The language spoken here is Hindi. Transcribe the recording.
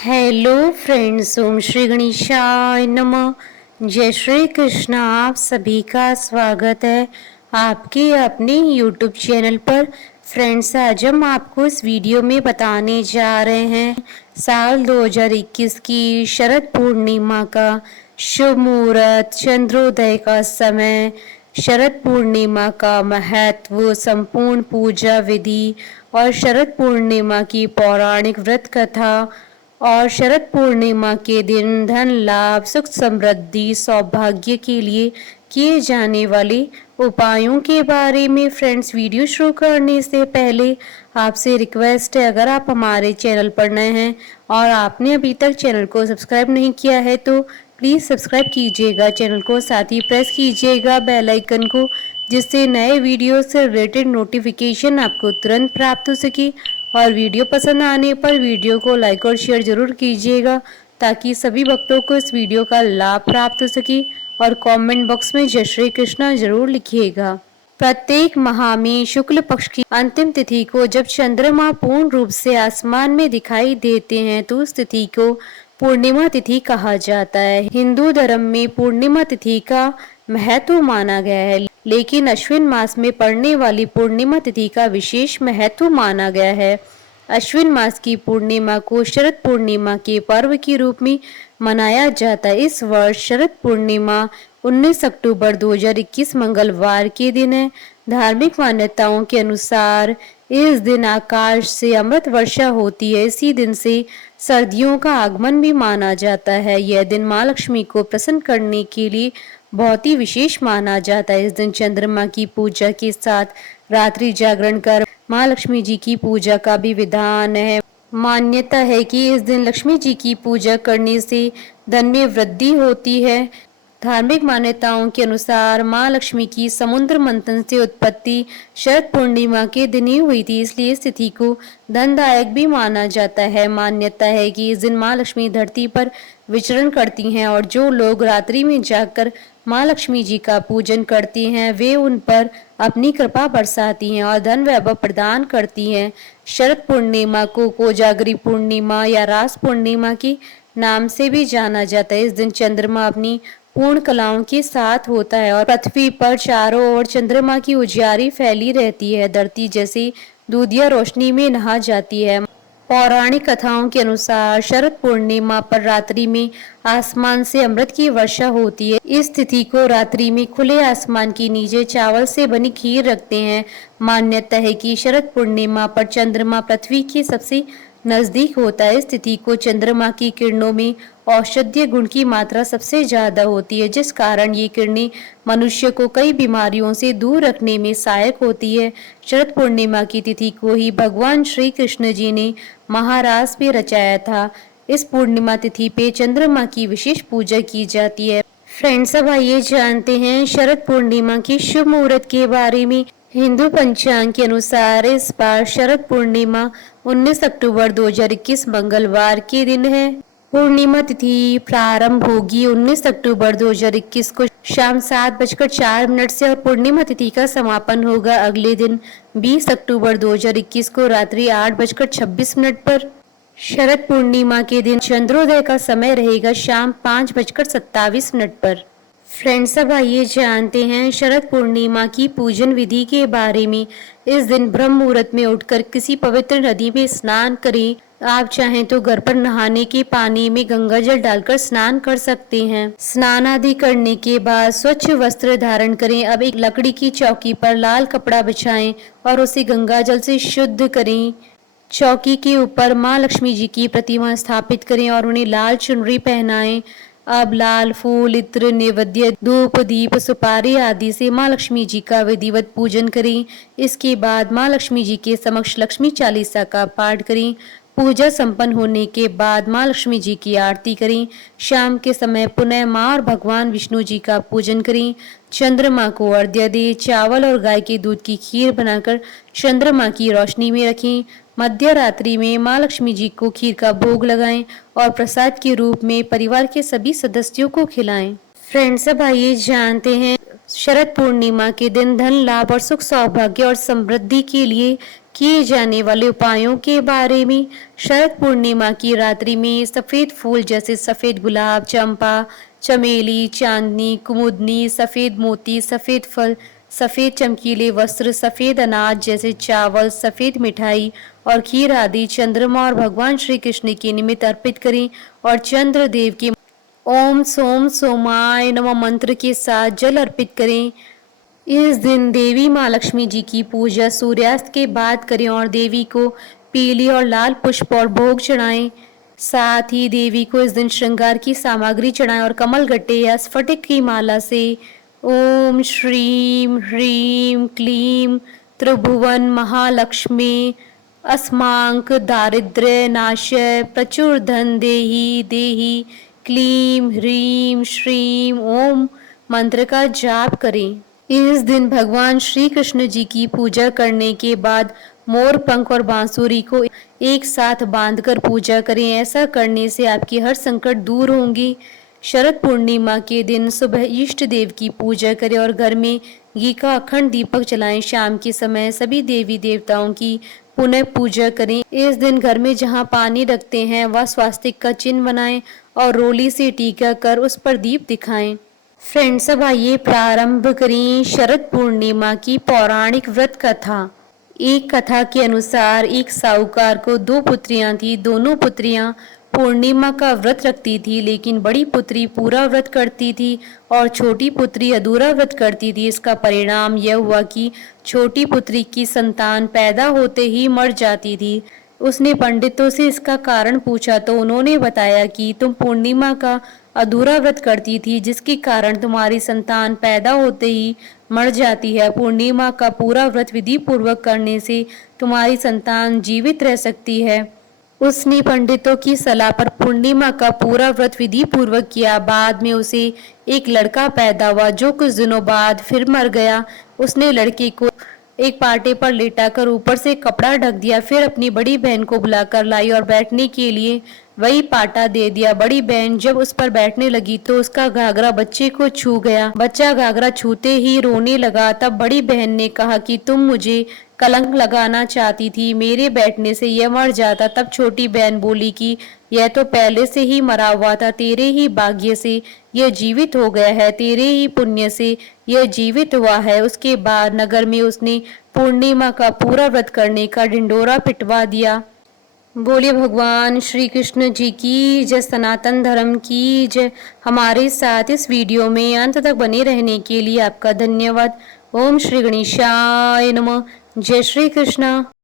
हेलो फ्रेंड्स, ओम श्री गणेशाय नमः। जय श्री कृष्ण। आप सभी का स्वागत है आपके अपने यूट्यूब चैनल पर। फ्रेंड्स, आज हम आपको इस वीडियो में बताने जा रहे हैं साल 2021 की शरद पूर्णिमा का शुभ मुहूर्त, चंद्रोदय का समय, शरद पूर्णिमा का महत्व, संपूर्ण पूजा विधि और शरद पूर्णिमा की पौराणिक व्रत कथा और शरद पूर्णिमा के दिन धन लाभ, सुख समृद्धि, सौभाग्य के लिए किए जाने वाले उपायों के बारे में। फ्रेंड्स, वीडियो शुरू करने से पहले आपसे रिक्वेस्ट है, अगर आप हमारे चैनल पर नए हैं और आपने अभी तक चैनल को सब्सक्राइब नहीं किया है तो प्लीज़ सब्सक्राइब कीजिएगा चैनल को, साथ ही प्रेस कीजिएगा बेल आइकन को, जिससे नए वीडियो से रिलेटेड नोटिफिकेशन आपको तुरंत प्राप्त हो सके। और वीडियो पसंद आने पर वीडियो को लाइक और शेयर जरूर कीजिएगा ताकि सभी भक्तों को इस वीडियो का लाभ प्राप्त हो सके। और कमेंट बॉक्स में जय श्री कृष्णा जरूर लिखिएगा। प्रत्येक माह में शुक्ल पक्ष की अंतिम तिथि को जब चंद्रमा पूर्ण रूप से आसमान में दिखाई देते हैं तो उस तिथि को पूर्णिमा तिथि कहा जाता है। हिंदू धर्म में पूर्णिमा तिथि का महत्व माना गया है, लेकिन अश्विन मास में पड़ने वाली पूर्णिमा तिथि का विशेष महत्व माना गया है। अश्विन मास की पूर्णिमा को शरद पूर्णिमा के पर्व के रूप में मनाया जाता है। इस वर्ष शरद पूर्णिमा 19 अक्टूबर 2021 मंगलवार के दिन है। धार्मिक मान्यताओं के अनुसार इस दिन आकाश से अमृत वर्षा होती है। इसी दिन से सर्दियों का आगमन भी माना जाता है। यह दिन माँ लक्ष्मी को प्रसन्न करने के लिए बहुत ही विशेष माना जाता है। इस दिन चंद्रमा की पूजा के साथ रात्रि जागरण कर माँ लक्ष्मी जी की पूजा का भी विधान है। मान्यता है कि इस दिन लक्ष्मी जी की पूजा करने से धन में वृद्धि होती है। धार्मिक मान्यताओं के अनुसार माँ लक्ष्मी की समुद्र मंथन से उत्पत्ति शरद पूर्णिमा के दिन ही हुई थी, इसलिए इस तिथि को धनदायक भी माना जाता है। मान्यता है कि इस दिन माँ लक्ष्मी धरती पर विचरण करती हैं और जो लोग रात्रि में जागकर माँ लक्ष्मी जी का पूजन करती हैं वे उन पर अपनी कृपा बरसाती हैं और धन वैभव प्रदान करती हैं। शरद पूर्णिमा को कोजागरी पूर्णिमा या रास पूर्णिमा के नाम से भी जाना जाता है। इस दिन चंद्रमा अपनी पूर्ण कलाओं के साथ होता है और पृथ्वी पर चारों ओर चंद्रमा की उजियारी फैली रहती है। धरती जैसी दूधिया रोशनी में नहा जाती है। पौराणिक कथाओं के अनुसार शरद पूर्णिमा पर रात्रि में आसमान से अमृत की वर्षा होती है। इस तिथि को रात्रि में खुले आसमान के नीचे चावल से बनी खीर रखते हैं। मान्यता है कि शरद पूर्णिमा पर चंद्रमा पृथ्वी के सबसे नजदीक होता है। इस तिथि को चंद्रमा की किरणों में औषधीय गुण की मात्रा सबसे ज्यादा होती है, जिस कारण ये किरणें मनुष्य को कई बीमारियों से दूर रखने में सहायक होती है। शरद पूर्णिमा की तिथि को ही भगवान श्री कृष्ण जी ने महारास भी रचाया था। इस पूर्णिमा तिथि पे चंद्रमा की विशेष पूजा की जाती है। फ्रेंड्स, अब आइए जानते हैं शरद पूर्णिमा की शुभ मुहूर्त के बारे में। हिंदू पंचांग के अनुसार इस बार शरद पूर्णिमा 19 अक्टूबर 2021 मंगलवार के दिन है। पूर्णिमा तिथि प्रारंभ होगी 19 अक्टूबर 2021 को शाम 7:04 से और पूर्णिमा तिथि का समापन होगा अगले दिन 20 अक्टूबर 2021 को रात्रि 8:26 पर। शरद पूर्णिमा के दिन चंद्रोदय का समय रहेगा शाम 5:27 पर। फ्रेंड्स, अब आइए जानते हैं शरद पूर्णिमा की पूजन विधि के बारे में। इस दिन ब्रह्म मुहूर्त में उठकर किसी पवित्र नदी में स्नान करें। आप चाहें तो घर पर नहाने के पानी में गंगा जल डालकर स्नान कर सकते हैं। स्नान आदि करने के बाद स्वच्छ वस्त्र धारण करें। अब एक लकड़ी की चौकी पर लाल कपड़ा बिछाएं और उसे गंगा जल से शुद्ध करें। चौकी के ऊपर माँ लक्ष्मी जी की प्रतिमा स्थापित करें और उन्हें लाल चुनरी पहनाएं। अब लाल फूल, इत्र, नैवेद्य, धूप, दीप, सुपारी आदि से माँ लक्ष्मी जी का विधिवत पूजन करें। इसके बाद माँ लक्ष्मी जी के समक्ष लक्ष्मी चालीसा का पाठ करें। पूजा संपन्न होने के बाद माँ लक्ष्मी जी की आरती करें। शाम के समय पुनः माँ और भगवान विष्णु जी का पूजन करें। चंद्रमा को अर्घ्य दें। चावल और गाय के दूध की खीर बनाकर चंद्रमा की रोशनी में रखें। मध्य रात्रि में माँ लक्ष्मी जी को खीर का भोग लगाएं और प्रसाद के रूप में परिवार के सभी सदस्यों को खिलाएं। फ्रेंड्स, अब आइए जानते हैं शरद पूर्णिमा के दिन धन लाभ और सुख सौभाग्य और समृद्धि के लिए किए जाने वाले उपायों के बारे में। शरद पूर्णिमा की रात्रि में सफेद फूल जैसे सफेद गुलाब, चंपा, चमेली, चांदनी, कुमुदनी, सफेद मोती, सफेद फल, सफेद चमकीले वस्त्र, सफेद अनाज जैसे चावल, सफेद मिठाई और खीर आदि चंद्रमा और भगवान श्री कृष्ण के निमित्त अर्पित करें और चंद्र देव के ओम सोम सोमाय नमः मंत्र के साथ जल अर्पित करें। इस दिन देवी माँ लक्ष्मी जी की पूजा सूर्यास्त के बाद करें और देवी को पीली और लाल पुष्प और भोग चढ़ाएं। साथ ही देवी को इस दिन श्रृंगार की सामग्री चढ़ाएं और कमल गट्टे या स्फटिक की माला से ओम श्रीम ह्रीम क्लीम त्रिभुवन महालक्ष्मी अस्मांक दारिद्र्य नाशय प्रचुर धन देही देही क्लीम ह्रीम श्रीम ओम मंत्र का जाप करें। इस दिन भगवान श्री कृष्ण जी की पूजा करने के बाद मोर पंख और बांसुरी को एक साथ बांधकर पूजा करें। ऐसा करने से आपकी हर संकट दूर होंगी। शरद पूर्णिमा के दिन सुबह इष्ट देव की पूजा करें और घर में घी का अखंड दीपक जलाएं। शाम के समय सभी देवी देवताओं की पुनः पूजा करें। इस दिन घर में जहां पानी रखते हैं वह स्वास्तिक का चिन्ह बनाएं और रोली से टीका कर उस पर दीप दिखाएं। फ्रेंड्स, अब आइए प्रारंभ करें शरद पूर्णिमा की पौराणिक व्रत कथा। एक कथा के अनुसार एक साहूकार को दो पुत्रियां थी। दोनों पुत्रियां पूर्णिमा का व्रत रखती थी, लेकिन बड़ी पुत्री पूरा व्रत करती थी और छोटी पुत्री अधूरा व्रत करती थी। इसका परिणाम यह हुआ कि छोटी पुत्री की संतान पैदा होते ही मर जाती थी। उसने पंडितों से इसका कारण पूछा तो उन्होंने बताया कि तुम पूर्णिमा का अधूरा व्रत करती थी, जिसके कारण तुम्हारी संतान पैदा होते ही मर जाती है। पूर्णिमा का पूरा व्रत विधि पूर्वक करने से तुम्हारी संतान जीवित रह सकती है। उसने पंडितों की सलाह पर पूर्णिमा का पूरा व्रत विधि पूर्वक किया। बाद में उसे एक लड़का पैदा हुआ जो कुछ दिनों बाद फिर मर गया। उसने लड़के को एक पाटे पर लेटाकर ऊपर से कपड़ा ढक दिया, फिर अपनी बड़ी बहन को बुलाकर लाई और बैठने के लिए वही पाटा दे दिया। बड़ी बहन जब उस पर बैठने लगी तो उसका घाघरा बच्चे को छू गया। बच्चा घाघरा छूते ही रोने लगा। तब बड़ी बहन ने कहा कि तुम मुझे कलंक लगाना चाहती थी, मेरे बैठने से यह मर जाता। तब छोटी बहन बोली कि यह तो पहले से ही मरा हुआ था, तेरे ही भाग्य से यह जीवित हो गया है, तेरे ही पुण्य से यह जीवित हुआ है। उसके बाद नगर में उसने पूर्णिमा का पूरा व्रत करने का ढिंडोरा पिटवा दिया। बोलिए भगवान श्री कृष्ण जी की जय, सनातन धर्म की जय। हमारे साथ इस वीडियो में अंत तक बने रहने के लिए आपका धन्यवाद। ओम श्री गणेशाय नमः। जय श्री कृष्ण।